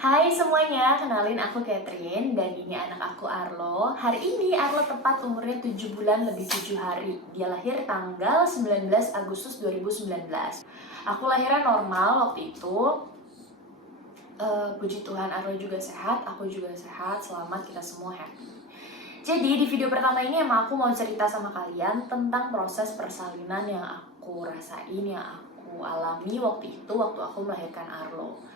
Hai semuanya, kenalin aku Catherine dan ini anak aku Arlo. Hari ini Arlo tepat umurnya 7 bulan lebih 7 hari. Dia lahir tanggal 19 Agustus 2019. Aku lahirnya normal waktu itu. Puji Tuhan Arlo juga sehat, aku juga sehat, selamat, kita semua happy. Jadi di video pertama ini emang aku mau cerita sama kalian tentang proses persalinan yang aku rasain, yang aku alami waktu itu waktu aku melahirkan Arlo.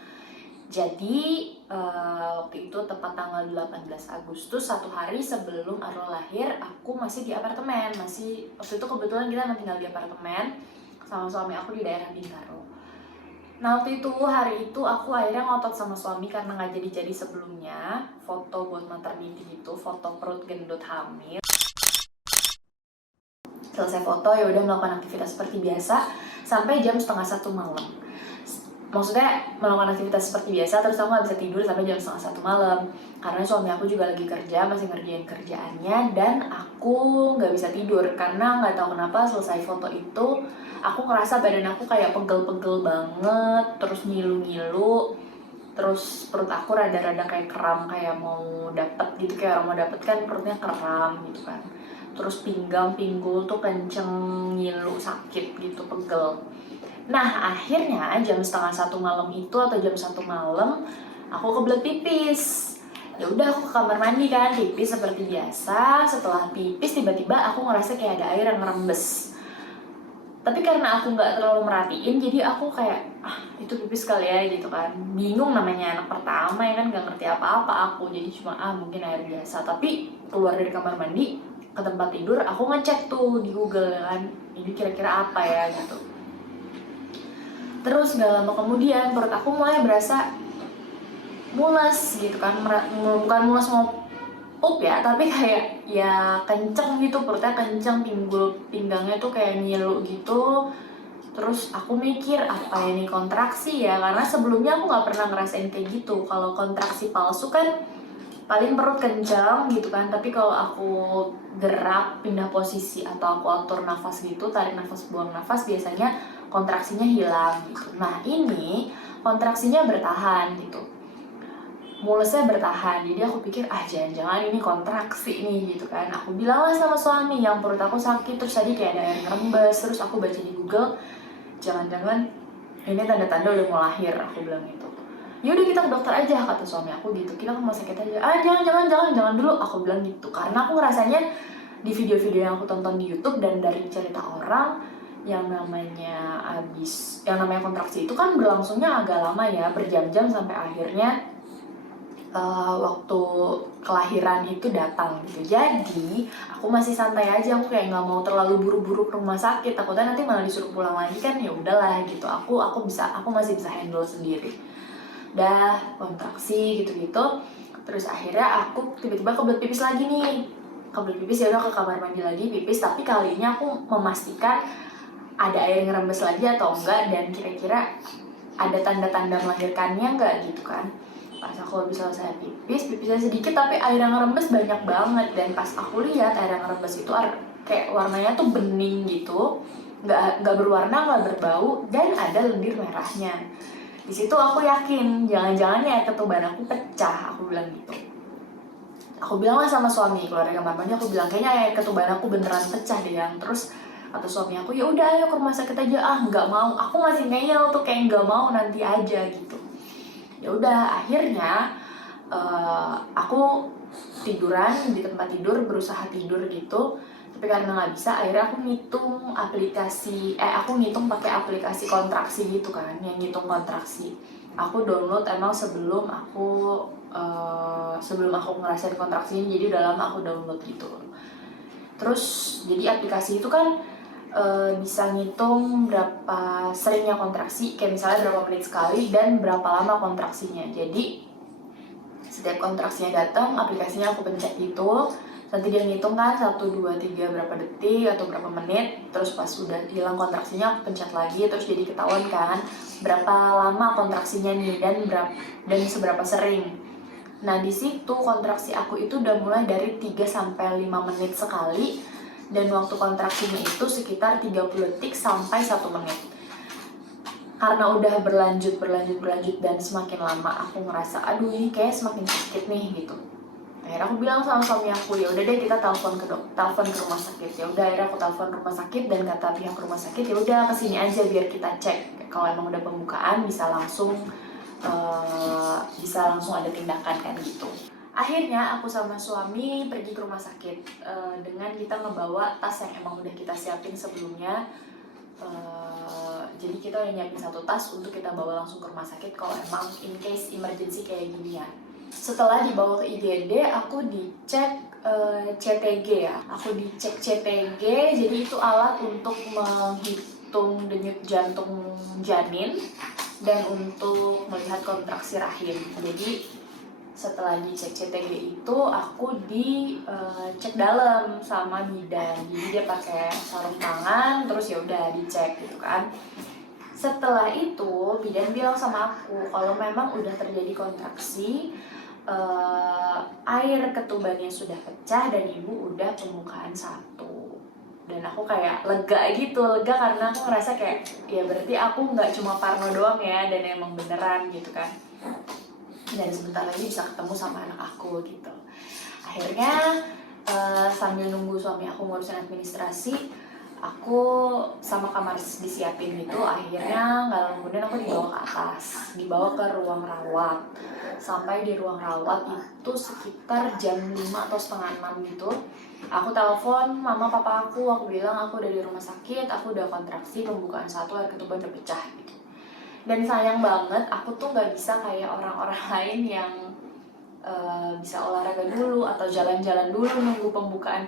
Jadi waktu itu tepat tanggal 18 Agustus, satu hari sebelum Arlo lahir, aku masih di apartemen. Waktu itu kebetulan kita tinggal di apartemen sama suami aku di daerah Bintaro. Nah waktu itu, hari itu aku akhirnya ngotot sama suami karena nggak jadi-jadi sebelumnya. Foto buat maternity gitu, foto perut gendut hamil. Selesai foto ya udah melakukan aktivitas seperti biasa sampai jam setengah 1 malam. Maksudnya melakukan aktivitas seperti biasa, terus aku gak bisa tidur sampai jam setengah 1 malam karena suami aku juga lagi kerja, masih ngerjain kerjaannya, dan aku gak bisa tidur karena gak tahu kenapa selesai foto itu aku ngerasa badan aku kayak pegel-pegel banget, terus ngilu-ngilu, terus perut aku rada-rada kayak kram, kayak mau dapet gitu, kayak orang mau dapet kan perutnya kram gitu kan. Terus pinggang, pinggul tuh kenceng, ngilu, sakit gitu, pegel. Nah akhirnya jam setengah 1 malam itu atau jam 1 malam aku kebelet pipis. Ya udah aku ke kamar mandi kan, pipis seperti biasa. Setelah pipis tiba-tiba aku ngerasa kayak ada air yang ngerembes. Tapi karena aku nggak terlalu merhatiin, jadi aku kayak itu pipis kali ya gitu kan. Bingung, namanya anak pertama ya kan, nggak ngerti apa-apa aku, jadi cuma mungkin air biasa. Tapi keluar dari kamar mandi ke tempat tidur, aku ngecek tuh di Google kan, ini kira-kira apa ya gitu. Terus gak lama kemudian perut aku mulai berasa mules gitu kan, bukan mules mau ya, tapi kayak ya kenceng gitu, perutnya kenceng, pinggangnya tuh kayak ngilu gitu. Terus aku mikir apa ini kontraksi ya, karena sebelumnya aku nggak pernah ngerasain kayak gitu. Kalau kontraksi palsu kan paling perut kencang gitu kan, tapi kalau aku gerak, pindah posisi atau aku atur nafas gitu, tarik nafas, buang nafas, biasanya kontraksinya hilang gitu. Nah ini kontraksinya bertahan gitu, mulesnya bertahan. Jadi aku pikir jangan-jangan ini kontraksi nih gitu kan. Aku bilang lah sama suami yang perut aku sakit, terus tadi kayak ada air ngerembes. Terus aku baca di Google, jangan-jangan ini tanda-tanda udah mau lahir, aku bilang gitu. Yaudah kita ke dokter aja, kata suami aku gitu, kita ke rumah sakit aja. Jangan dulu, aku bilang gitu. Karena aku ngerasanya di video-video yang aku tonton di YouTube dan dari cerita orang, yang namanya kontraksi itu kan berlangsungnya agak lama ya, berjam-jam sampai akhirnya waktu kelahiran itu datang gitu. Jadi aku masih santai aja, aku kayak nggak mau terlalu buru-buru ke rumah sakit, takutnya nanti malah disuruh pulang lagi kan. Ya udahlah gitu, aku masih bisa handle sendiri. Dah kontraksi gitu-gitu, terus akhirnya aku tiba-tiba kebelet pipis lagi nih. Kebelet pipis, ya udah ke kamar mandi lagi pipis, tapi kali ini aku memastikan ada air yang ngerembes lagi atau enggak, dan kira-kira ada tanda-tanda melahirkannya enggak gitu kan. Pas aku habis selesai pipisnya sedikit tapi air yang ngerembes banyak banget. Dan pas aku lihat air yang ngerembes itu kayak warnanya tuh bening gitu, nggak berwarna, nggak berbau, dan ada lendir merahnya. Di situ aku yakin jangan-jangan ya ketuban aku pecah, aku bilang gitu. Aku bilang lah sama suami, keluar dari kamar mandi aku bilang kayaknya air ketuban aku beneran pecah deh yang. Terus kata suami aku, ya udah ayo ke rumah sakit aja. Nggak mau, aku masih ngeyel tuh kayak nggak mau, nanti aja gitu. Ya udah akhirnya aku tiduran di tempat tidur, berusaha tidur gitu, tapi karena nggak bisa akhirnya aku ngitung pakai aplikasi kontraksi gitu kan, yang ngitung kontraksi. Aku download emang sebelum aku ngerasain kontraksi ini, jadi udah lama aku download gitu. Terus jadi aplikasi itu kan bisa ngitung berapa seringnya kontraksi, kayak misalnya berapa menit sekali dan berapa lama kontraksinya. Jadi setiap kontraksinya datang, aplikasinya aku pencet gitu, nanti dia ngitung kan 1, 2, 3 berapa detik atau berapa menit. Terus pas udah hilang kontraksinya aku pencet lagi, terus jadi ketahuan kan berapa lama kontraksinya nih dan seberapa sering. Nah di situ kontraksi aku itu udah mulai dari 3-5 menit sekali, dan waktu kontraksinya itu sekitar 30 detik sampai 1 menit. karena udah berlanjut dan semakin lama aku ngerasa aduh ini kayak semakin sakit nih gitu. Akhirnya aku bilang sama suami aku, ya udah deh kita telepon ke rumah sakit. Ya udah akhirnya aku telepon rumah sakit dan kata pihak rumah sakit ya udah kesini aja biar kita cek. Kalau emang udah pembukaan bisa langsung ada tindakan kan gitu. Akhirnya aku sama suami pergi ke rumah sakit dengan kita ngebawa tas yang emang udah kita siapin sebelumnya. Jadi kita udah nyiapin satu tas untuk kita bawa langsung ke rumah sakit kalau emang in case emergency kayak gini ya. Setelah dibawa ke IGD, aku dicek CTG ya. Aku dicek CTG, jadi itu alat untuk menghitung denyut jantung janin dan untuk melihat kontraksi rahim. Jadi setelah dicek CTG itu aku dicek dalam sama bidan. Jadi dia pakai sarung tangan terus ya udah dicek gitu kan. Setelah itu bidan bilang sama aku kalau memang udah terjadi kontraksi, air ketubannya sudah pecah dan ibu udah pembukaan 1. Dan aku kayak lega karena aku ngerasa kayak ya berarti aku nggak cuma parno doang ya dan emang beneran gitu kan. Dan sebentar lagi bisa ketemu sama anak aku gitu. Akhirnya sambil nunggu suami aku ngurusin administrasi, aku sama kamar disiapin gitu. Akhirnya nggak lama kemudian aku dibawa ke atas, dibawa ke ruang rawat. Sampai di ruang rawat itu sekitar jam 5 atau setengah 6 gitu. Aku telepon mama papa aku bilang aku udah di rumah sakit, aku udah kontraksi pembukaan 1, air ketuban udah pecah gitu. Dan sayang banget aku tuh nggak bisa kayak orang-orang lain yang bisa olahraga dulu atau jalan-jalan dulu nunggu pembukaan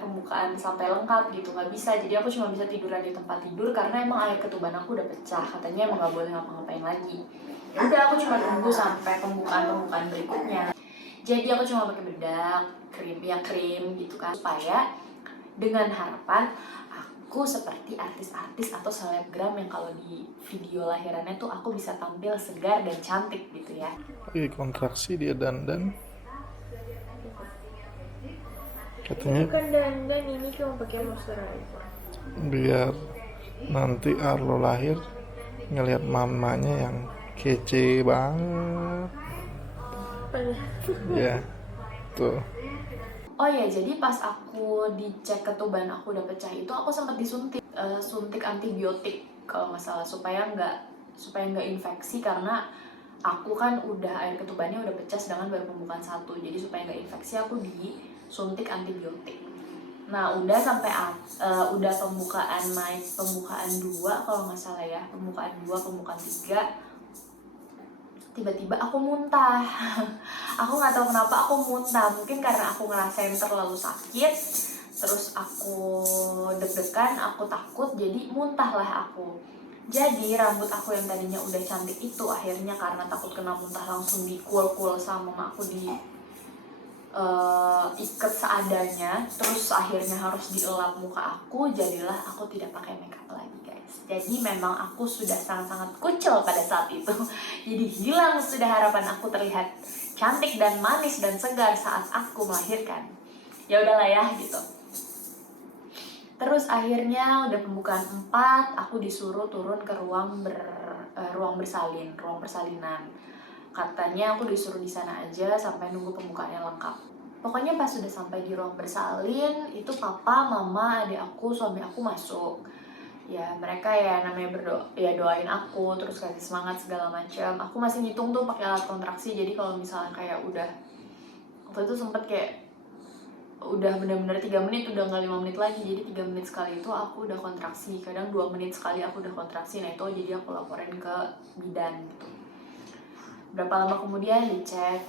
sampai lengkap gitu, nggak bisa. Jadi aku cuma bisa tiduran di tempat tidur karena emang air ketuban aku udah pecah, katanya emang nggak boleh ngapa-ngapain lagi. Ya udah aku cuma nunggu sampai pembukaan berikutnya. Jadi aku cuma pakai bedak, krim gitu kan, supaya dengan harapan aku seperti artis-artis atau selebgram yang kalau di video lahirannya tuh aku bisa tampil segar dan cantik gitu ya. Kontraksi dia dandan katanya Bukan dandan, ini cuma pakai moisturizer. biar nanti Arlo lahir ngelihat mamanya yang kece banget ya tuh. Oh ya, jadi pas aku dicek ketuban aku udah pecah itu aku sempat disuntik suntik antibiotik kalau nggak salah supaya nggak infeksi, karena aku kan udah air ketubannya udah pecah sedangkan baru pembukaan 1. Jadi supaya nggak infeksi aku disuntik antibiotik. Nah udah sampai udah pembukaan 2 kalau nggak salah ya, pembukaan 3 tiba-tiba aku muntah. Aku nggak tahu kenapa aku muntah, mungkin karena aku ngerasain terlalu sakit, terus aku deg-degan, aku takut, jadi muntahlah aku. Jadi rambut aku yang tadinya udah cantik itu akhirnya karena takut kena muntah langsung dikul-kul sama mama aku, ikat seadanya, terus akhirnya harus dielap muka aku. Jadilah aku tidak pakai makeup lagi guys. Jadi memang aku sudah sangat-sangat kucel pada saat itu. Jadi hilang sudah harapan aku terlihat cantik dan manis dan segar saat aku melahirkan. Ya udahlah ya gitu. Terus akhirnya udah pembukaan 4, aku disuruh turun ke ruang persalinan. Katanya aku disuruh di sana aja sampai nunggu pembukaannya lengkap. Pokoknya pas sudah sampai di ruang bersalin, itu papa, mama, adik aku, suami aku masuk. Ya mereka ya namanya doain aku, terus kasih semangat segala macam. Aku masih ngitung tuh pakai alat kontraksi, jadi kalau misalnya kayak udah waktu itu sempet kayak udah benar-benar 3 menit, udah nggak 5 menit lagi, jadi 3 menit sekali itu aku udah kontraksi, kadang 2 menit sekali aku udah kontraksi. Nah itu jadi aku laporin ke bidan gitu. Berapa lama kemudian dicek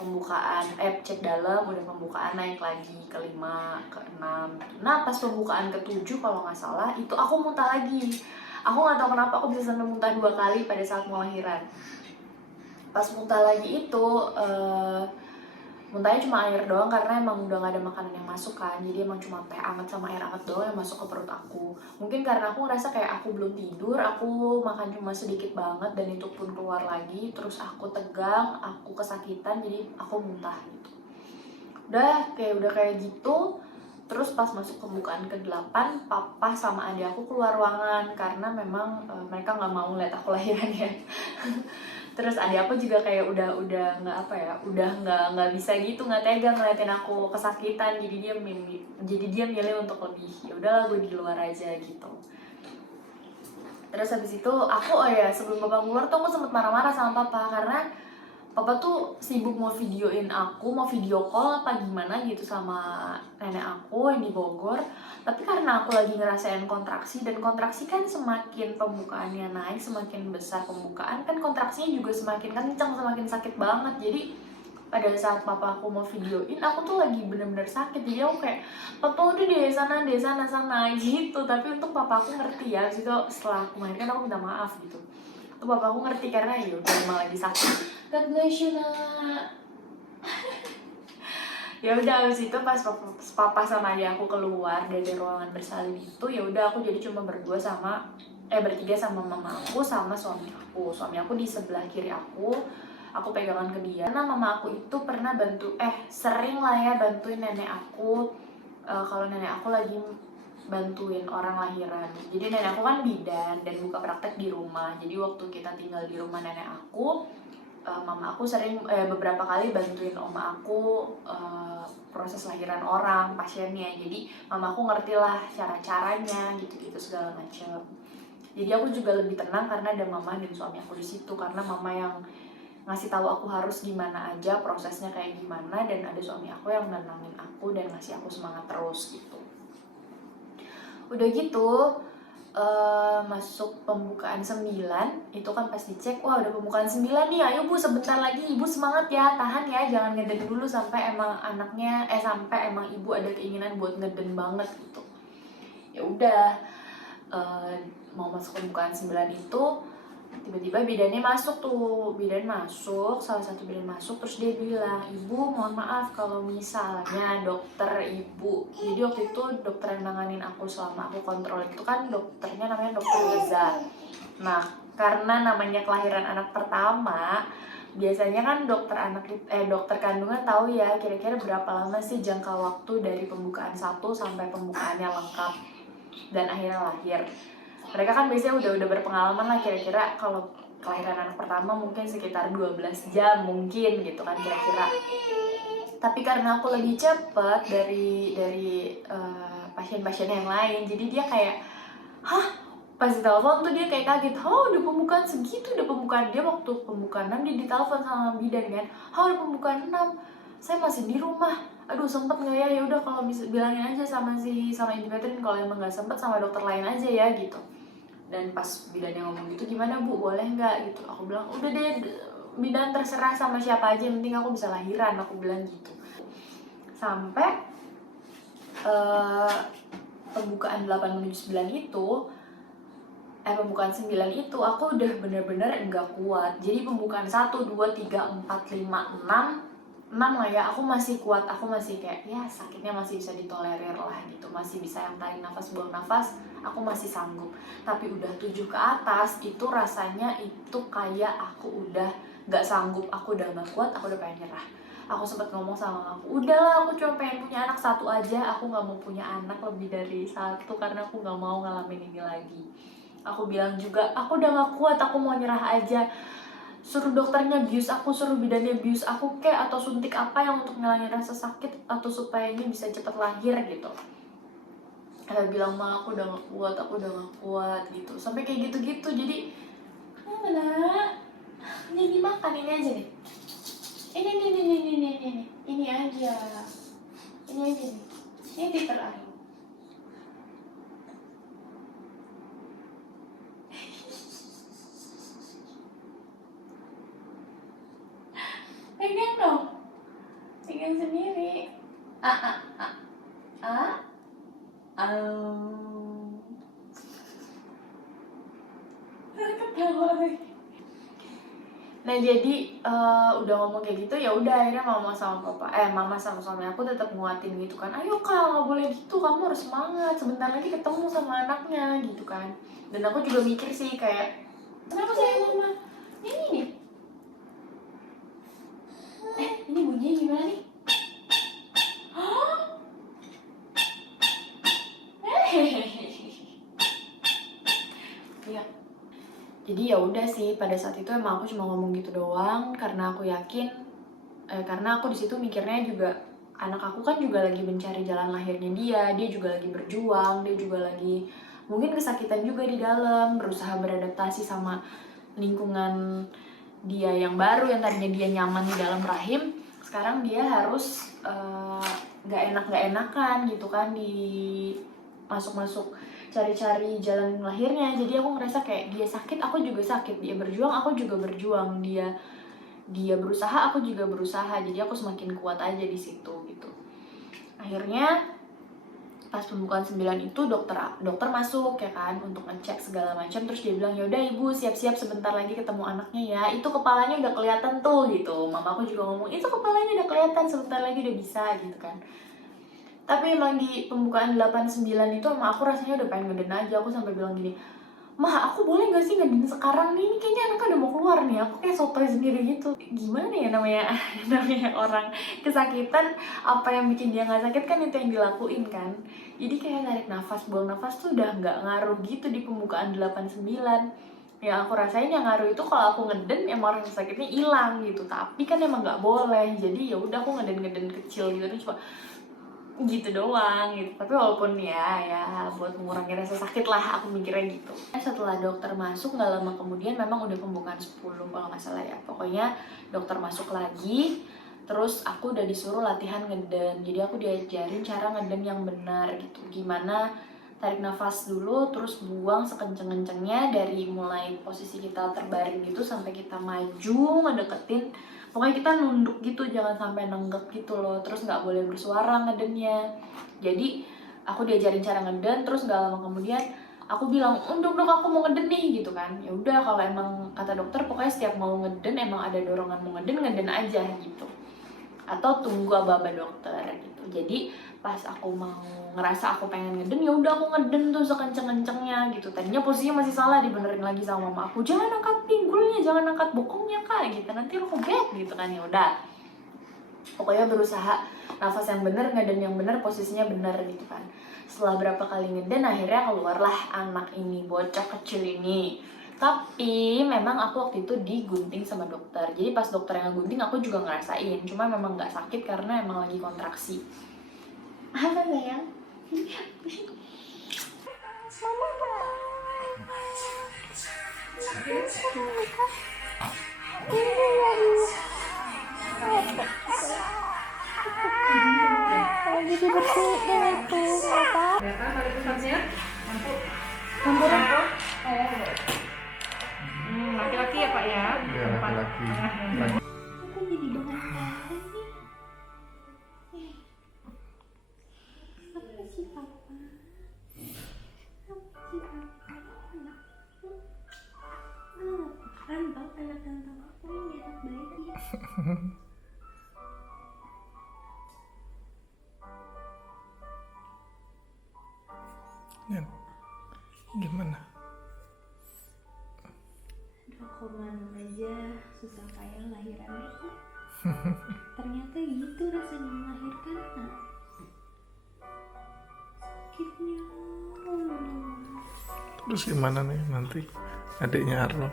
cek dalam, udah pembukaan naik lagi ke 5, ke 6. Nah pas pembukaan ke 7 kalau nggak salah itu aku muntah lagi. Aku nggak tahu kenapa aku bisa sampai muntah 2 kali pada saat lahiran. Pas muntah lagi itu muntahnya cuma air doang karena emang udah gak ada makanan yang masuk kan. Jadi emang cuma teh hangat sama air hangat doang yang masuk ke perut aku. Mungkin karena aku ngerasa kayak aku belum tidur, aku makan cuma sedikit banget dan itu pun keluar lagi. Terus aku tegang, aku kesakitan, jadi aku muntah gitu. Udah kayak gitu, Terus pas masuk pembukaan ke-8, papa sama adik aku keluar ruangan karena memang mereka nggak mau lihat aku lahiran ya. Terus adik aku juga kayak udah nggak apa ya, udah nggak bisa gitu, nggak tega ngeliatin aku kesakitan, jadi dia milih untuk lebih ya udahlah gue di luar aja gitu. Terus habis itu aku sebelum papa keluar tuh aku sempet marah-marah sama papa karena papa tuh sibuk mau videoin aku, mau video call apa gimana gitu sama nenek aku yang di Bogor. Tapi karena aku lagi ngerasain kontraksi, dan kontraksi kan semakin pembukaannya naik, semakin besar pembukaan kan kontraksinya juga semakin kencang, semakin sakit banget. Jadi pada saat papa aku mau videoin, aku tuh lagi bener-bener sakit. Jadi aku kayak, papa udah deh sana gitu. Tapi untuk papa aku ngerti ya, habis itu setelah aku melahirkan aku minta maaf gitu. Tuh papa aku ngerti karena ya udah emang lagi sakit. God bless you nak. Ya udah habis itu pas papa sama adik aku keluar dari ruangan bersalin itu, ya udah aku jadi cuma bertiga sama mama aku sama suami aku. Suami aku di sebelah kiri aku pegangan ke dia. Karena mama aku itu pernah sering lah ya bantuin nenek aku kalau nenek aku lagi bantuin orang lahiran. Jadi nenek aku kan bidan dan buka praktek di rumah. Jadi waktu kita tinggal di rumah nenek aku, mama aku sering beberapa kali bantuin oma aku proses lahiran orang, pasiennya. Jadi mama aku ngerti lah cara-caranya gitu-gitu segala macam. Jadi aku juga lebih tenang karena ada mama dan suami aku di situ, karena mama yang ngasih tahu aku harus gimana aja, prosesnya kayak gimana, dan ada suami aku yang nenangin aku dan ngasih aku semangat terus gitu. Udah gitu masuk pembukaan 9, itu kan pas dicek, wah udah pembukaan 9 nih, ayo bu sebentar lagi, ibu semangat ya, tahan ya, jangan ngeden dulu sampai emang sampai emang ibu ada keinginan buat ngeden banget gitu. Ya udah mau masuk pembukaan 9 itu tiba-tiba bidan masuk, salah satu bidan masuk, terus dia bilang, ibu mohon maaf kalau misalnya dokter ibu, jadi waktu itu dokter yang nanganin aku selama aku kontrol itu kan dokternya namanya dokter Reza. Nah karena namanya kelahiran anak pertama, biasanya kan dokter kandungan tahu ya kira-kira berapa lama sih jangka waktu dari pembukaan 1 sampai pembukaannya lengkap dan akhirnya lahir. Mereka kan biasanya udah berpengalaman lah, kira-kira kalau kelahiran anak pertama mungkin sekitar 12 jam mungkin gitu kan kira-kira. Tapi karena aku lebih cepat dari pasien-pasien yang lain, jadi dia kayak, hah? Pas di telepon tuh dia kayak kaget, udah pembukaan segitu, udah pembukaan. Dia waktu pembukaan 6 dia ditelepon sama bidan kan, udah pembukaan 6, saya masih di rumah, aduh sempet nggak ya? Ya udah kalau bisa bilangin aja sama Ibu Catherine kalau emang nggak sempet sama dokter lain aja ya gitu. Dan pas bidannya ngomong gitu, gimana bu, boleh nggak gitu, aku bilang udah deh bidan, terserah sama siapa aja, yang penting aku bisa lahiran, aku bilang gitu. Sampai pembukaan 8 menuju 9 itu pembukaan 9 itu aku udah bener-bener enggak kuat. Jadi pembukaan 1, 2, 3, 4, 5, 6 lah ya, aku masih kuat, aku masih kayak ya sakitnya masih bisa ditolerir lah gitu, masih bisa yang tarik nafas buang nafas, aku masih sanggup. Tapi udah 7 ke atas itu rasanya itu kayak aku udah gak sanggup, aku udah gak kuat, aku udah pengen nyerah. Aku sempat ngomong sama aku, udahlah aku cuma pengen punya anak 1 aja, aku gak mau punya anak lebih dari 1 karena aku gak mau ngalamin ini lagi. Aku bilang juga, aku udah gak kuat, aku mau nyerah aja. Suruh dokternya bius aku, suruh bidannya bius aku atau suntik apa yang untuk ngilangin rasa sakit atau supaya ini bisa cepat lahir gitu. Dia bilang, ma aku udah gak kuat gitu. Sampai kayak gitu-gitu. Jadi mana? Jadi makan ini aja nih. Ini aja. Ini aja nih. Ini titer air. Pegang dong. Pegang sendiri. Ketawa. Nah jadi udah ngomong kayak gitu, ya udah akhirnya mama sama suami aku tetap nguatin gitu kan, ayo kak nggak boleh gitu, kamu harus semangat, sebentar lagi ketemu sama anaknya gitu kan. Dan aku juga mikir sih kayak, kenapa sayang mama ini nih, ini bunyinya gimana nih? Jadi ya udah sih, pada saat itu emang aku cuma ngomong gitu doang karena aku yakin, karena aku di situ mikirnya juga anak aku kan juga lagi mencari jalan lahirnya dia juga lagi berjuang, dia juga lagi mungkin kesakitan juga di dalam, berusaha beradaptasi sama lingkungan dia yang baru, yang tadinya dia nyaman di dalam rahim, sekarang dia harus nggak enakan gitu kan, di masuk cari-cari jalan lahirnya. Jadi aku ngerasa kayak dia sakit, aku juga sakit, dia berjuang, aku juga berjuang, dia berusaha, aku juga berusaha. Jadi aku semakin kuat aja di situ gitu. Akhirnya pas pembukaan 9 itu dokter masuk ya kan untuk ngecek segala macam, terus dia bilang ya udah ibu siap-siap sebentar lagi ketemu anaknya ya, itu kepalanya udah kelihatan tuh gitu. Mama aku juga ngomong itu kepalanya udah kelihatan, sebentar lagi udah bisa gitu kan. Tapi emang di pembukaan 89 itu emang aku rasanya udah pengen ngeden aja. Aku sampai bilang gini, "Mah, aku boleh gak sih ngeden sekarang nih? Ini kayaknya anaknya udah mau keluar nih." Aku kayak sotoy sendiri gitu. Gimana ya namanya namanya orang kesakitan, apa yang bikin dia gak sakit kan itu yang dilakuin kan. Jadi kayak tarik nafas, buang nafas tuh udah gak ngaruh gitu di pembukaan 89. Yang aku rasain yang ngaruh itu kalau aku ngeden emang orang sakitnya hilang gitu. Tapi kan emang gak boleh. Jadi ya udah aku ngeden kecil gitu, cuma gitu doang gitu. Tapi walaupun ya buat mengurangi rasa sakit lah, aku mikirnya gitu. Setelah dokter masuk nggak lama kemudian memang udah pembukaan 10 kalau nggak salah ya, pokoknya dokter masuk lagi, terus aku udah disuruh latihan ngeden. Jadi aku diajarin cara ngeden yang benar gitu, gimana tarik nafas dulu terus buang sekenceng-kencengnya dari mulai posisi kita terbaring gitu sampai kita maju ngedeketin. Pokoknya kita nunduk gitu, jangan sampai nenggek gitu loh. Terus nggak boleh bersuara ngedennya. Jadi aku diajarin cara ngeden, terus nggak lama kemudian aku bilang, dok aku mau ngeden nih gitu kan. Ya udah kalau emang kata dokter pokoknya setiap mau ngeden emang ada dorongan mau ngeden aja gitu. Atau tunggu aba-aba dokter gitu. Jadi pas aku mau ngerasa aku pengen ngeden, ya udah aku ngeden tuh sekenceng-kencengnya gitu. Tadinya posisinya masih salah, dibenerin lagi sama mama aku, jangan angkat pinggulnya, jangan angkat bokongnya kak gitu, nanti robek gitu kan. Ya udah pokoknya berusaha nafas yang bener, ngeden yang bener, posisinya bener gitu kan. Setelah berapa kali ngeden akhirnya keluarlah anak ini, bocah kecil ini. Tapi memang aku waktu itu digunting sama dokter. Jadi pas dokter yang gunting aku juga ngerasain, cuma memang nggak sakit karena emang lagi kontraksi. Apa sayang? Jadi bersihin itu apa? Laki-laki ya Pak ya? Ya laki-laki. Aku jadi bangun kemarin nih. Apa sih papa? Rantau anak rantau aku ini anak baik ya. Ya. Gimana? Aku mana aja susah payah lahiran itu. Ternyata gitu rasanya melahirkan nak. Sakitnya. Terus gimana nih nanti adiknya Arlo?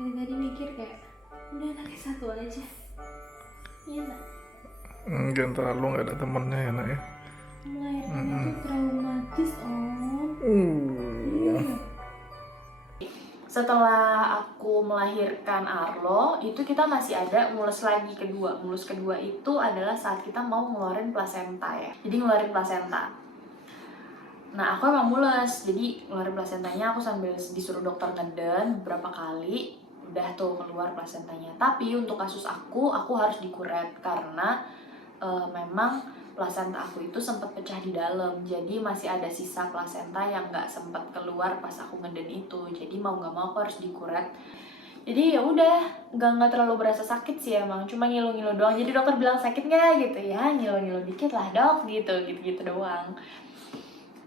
Dari tadi mikir kayak udah anaknya satu aja. Iya nak. Jangan terlalu nggak ada temennya ya nak ya. Melahirkan itu traumatis om. Setelah aku melahirkan Arlo, itu kita masih ada mulus lagi kedua. Mulus kedua itu adalah saat kita mau ngeluarin plasenta ya. Jadi ngeluarin plasenta. Nah aku emang mulus, jadi ngeluarin plasentanya aku sambil disuruh dokter ngeden beberapa kali. Udah tuh keluar plasentanya. Tapi untuk kasus aku harus dikuret karena memang plasenta aku itu sempat pecah di dalam, jadi masih ada sisa plasenta yang nggak sempat keluar pas aku ngeden itu. Jadi mau nggak mau aku harus dikuret. Jadi ya udah nggak terlalu berasa sakit sih, emang cuma ngilu-ngilu doang. Jadi dokter bilang sakit nggak gitu ya, ngilu-ngilu dikit lah dok gitu doang.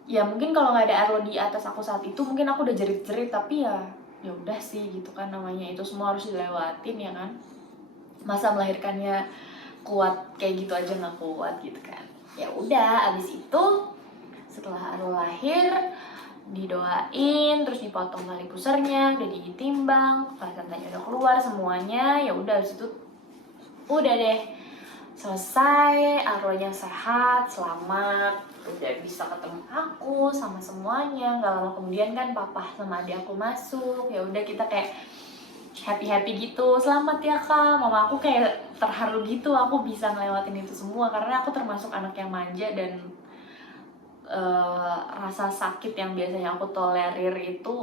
Ya mungkin kalau nggak ada Arlo di atas aku saat itu mungkin aku udah jerit-jerit, tapi ya udah sih gitu kan, namanya itu semua harus dilewatin ya kan. Masa melahirkannya kuat kayak gitu aja nggak kuat gitu kan. Ya udah abis itu setelah Arlo lahir didoain, terus dipotong tali pusarnya, udah ditimbang, placentanya udah keluar semuanya. Ya udah, habis itu udah deh selesai, Arlonya sehat, selamat, udah bisa ketemu aku sama semuanya. Gak lama kemudian kan papa sama adik aku masuk, ya udah kita kayak happy gitu, selamat ya kak. Mama aku kayak terharu gitu, aku bisa ngelewatin itu semua karena aku termasuk anak yang manja dan rasa sakit yang biasanya aku tolerir itu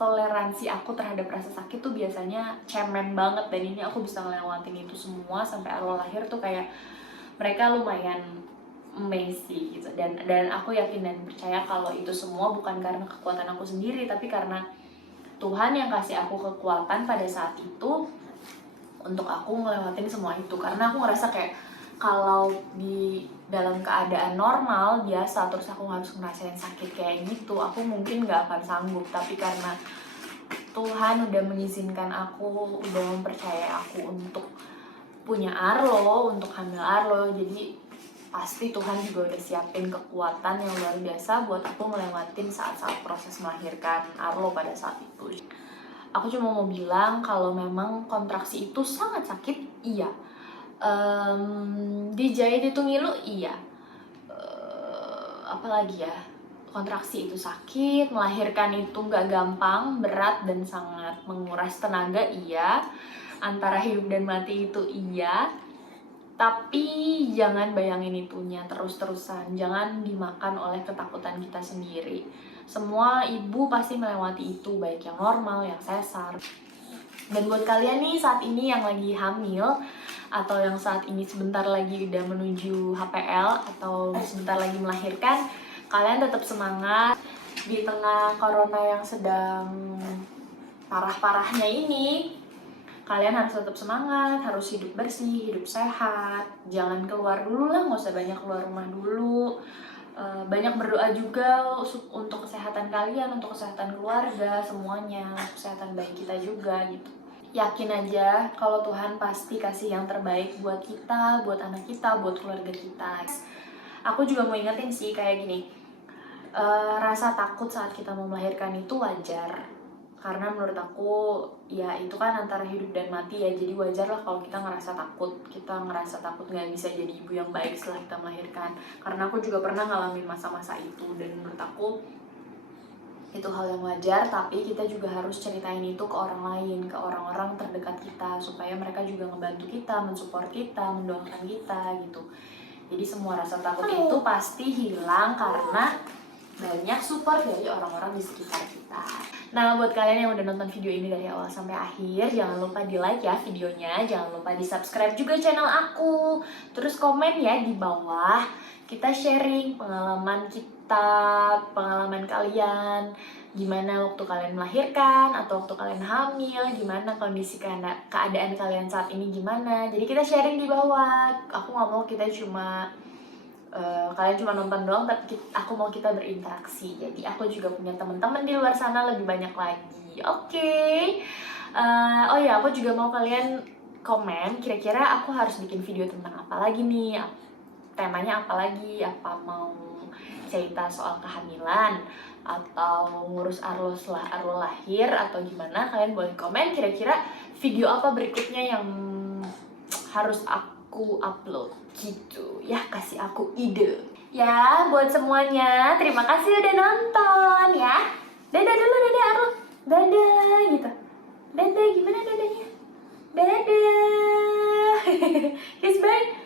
toleransi aku terhadap rasa sakit tuh biasanya cemen banget, dan ini aku bisa ngelewatin itu semua sampai Arlo lahir tuh kayak mereka lumayan amazing gitu. Dan aku yakin dan percaya kalau itu semua bukan karena kekuatan aku sendiri, tapi karena Tuhan yang kasih aku kekuatan pada saat itu untuk aku ngelewatin semua itu. Karena aku ngerasa kayak kalau di dalam keadaan normal biasa terus aku harus ngerasain sakit kayak gitu, aku mungkin gak akan sanggup. Tapi karena Tuhan udah mengizinkan aku, udah mempercayai aku untuk punya Arlo, untuk hamil Arlo, jadi pasti Tuhan juga udah siapin kekuatan yang luar biasa buat aku ngelewatin saat-saat proses melahirkan Arlo pada saat itu. Aku cuma mau bilang kalau memang kontraksi itu sangat sakit, iya. Dijahit itu ngilu, iya. Apalagi ya, kontraksi itu sakit, melahirkan itu gak gampang, berat dan sangat menguras tenaga, iya. Antara hidup dan mati itu iya. Tapi jangan bayangin itunya terus-terusan, jangan dimakan oleh ketakutan kita sendiri. Semua ibu pasti melewati itu, baik yang normal, yang sesar. Dan buat kalian nih saat ini yang lagi hamil, atau yang saat ini sebentar lagi udah menuju HPL, atau sebentar lagi melahirkan, kalian tetap semangat. Di tengah corona yang sedang parah-parahnya ini, kalian harus tetap semangat, harus hidup bersih, hidup sehat, jangan keluar dulu lah, nggak usah banyak keluar rumah dulu. Banyak berdoa juga untuk kesehatan kalian, untuk kesehatan keluarga, semuanya, kesehatan bayi kita juga gitu. Yakin aja kalau Tuhan pasti kasih yang terbaik buat kita, buat anak kita, buat keluarga kita. Aku juga mau ingetin sih kayak gini, rasa takut saat kita mau melahirkan itu wajar. Karena menurut aku, ya itu kan antara hidup dan mati ya, jadi wajar lah kalau kita ngerasa takut. Kita ngerasa takut gak bisa jadi ibu yang baik setelah kita melahirkan. Karena aku juga pernah ngalamin masa-masa itu, dan menurut aku itu hal yang wajar. Tapi kita juga harus ceritain itu ke orang lain, ke orang-orang terdekat kita, supaya mereka juga ngebantu kita, mensupport kita, mendoakan kita gitu. Jadi semua rasa takut itu pasti hilang karena banyak support dari orang-orang di sekitar kita. Nah, buat kalian yang udah nonton video ini dari awal sampai akhir, jangan lupa di like ya videonya, jangan lupa di subscribe juga channel aku. Terus komen ya di bawah, kita sharing pengalaman kita, pengalaman kalian, gimana waktu kalian melahirkan atau waktu kalian hamil, gimana kondisi keadaan kalian saat ini gimana. Jadi kita sharing di bawah. Aku gak mau kita cuma kalian cuma nonton doang, tapi aku mau kita berinteraksi. Jadi aku juga punya teman-teman di luar sana lebih banyak lagi. Oke. Oh ya, aku juga mau kalian komen kira-kira aku harus bikin video tentang apa lagi nih, temanya apa lagi, apa mau cerita soal kehamilan atau ngurus Arlo setelah Arlo lahir atau gimana. Kalian boleh komen kira-kira video apa berikutnya yang harus aku upload gitu ya, kasih aku ide ya. Buat semuanya, terima kasih udah nonton ya. Dadah dulu, dadah Arlo, dadah gitu, dadah, gimana dadanya, dadah. Kiss bye.